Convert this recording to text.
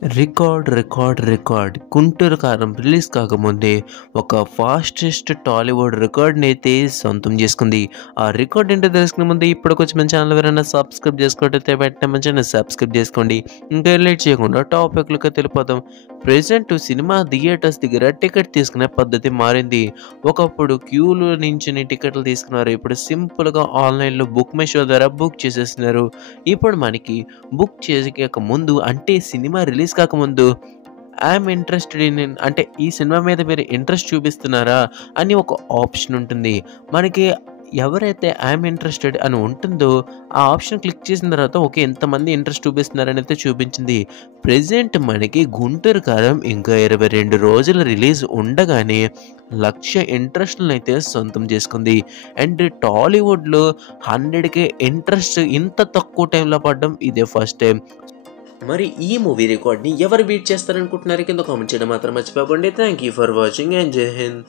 Record 'Guntur కారం' release కాకముందే ఒక ఫాస్టెస్ట్ టాలీవుడ్ రికార్డ్‌నైతే సొంతం చేసుకుంది. ఆ రికార్డ్ ఏంటో తెలుసుకునే ముందు ఇప్పటికొచ్చి మన ఛానల్ ఎవరైనా సబ్స్క్రైబ్ చేసుకోకపోతే వెంటనే మన ఛానల్ సబ్స్క్రైబ్ చేసుకోండి. ఇంకా లేట్ చేయకుండా టాపిక్‌లోకి వెళ్ళిపోదాం. ప్రెజెంట్ సినిమా థియేటర్స్ దగ్గర టికెట్ తీసుకునే పద్ధతి మారింది. ఒకప్పుడు క్యూలో నించొని టికెట్లు తీసుకున్నారు. ఇప్పుడు సింపుల్‌గా ఆన్‌లైన్‌లో బుక్ మై షో ద్వారా బుక్ చేసేస్తున్నారు. ఇప్పుడు మనకి బుక్ చేసేక ముందు అంటే సినిమా రిలీజ్ కాకముందు ఐయామ్ ఇంట్రెస్టెడ్ అంటే ఈ సినిమా మీద మీరు ఇంట్రెస్ట్ చూపిస్తున్నారా అని ఒక ఆప్షన్ ఉంటుంది. మనకి ఎవరైతే ఐయామ్ ఇంట్రెస్టెడ్ అని ఉంటుందో ఆ ఆప్షన్ క్లిక్ చేసిన తర్వాత ఓకే ఎంతమంది ఇంట్రెస్ట్ చూపిస్తున్నారని అయితే చూపించింది. ప్రెజెంట్ మనకి 'గుంటూరు కారం' ఇంకా 22 రోజులు రిలీజ్ ఉండగానే 1,00,000 ఇంట్రెస్ట్‌లనైతే సొంతం చేసుకుంది. అండ్ టాలీవుడ్‌లో 100,000 ఇంట్రెస్ట్ ఇంత తక్కువ టైంలో పడడం ఇదే ఫస్ట్ టైం. మరి ఈ మూవీ రికార్డ్‌ని ఎవరు బీట్ చేస్తారనుకుంటున్నారు? కింద కామెంట్ చేయడం మాత్రం మర్చిపోకండి. Thank you for watching and జై హింద్.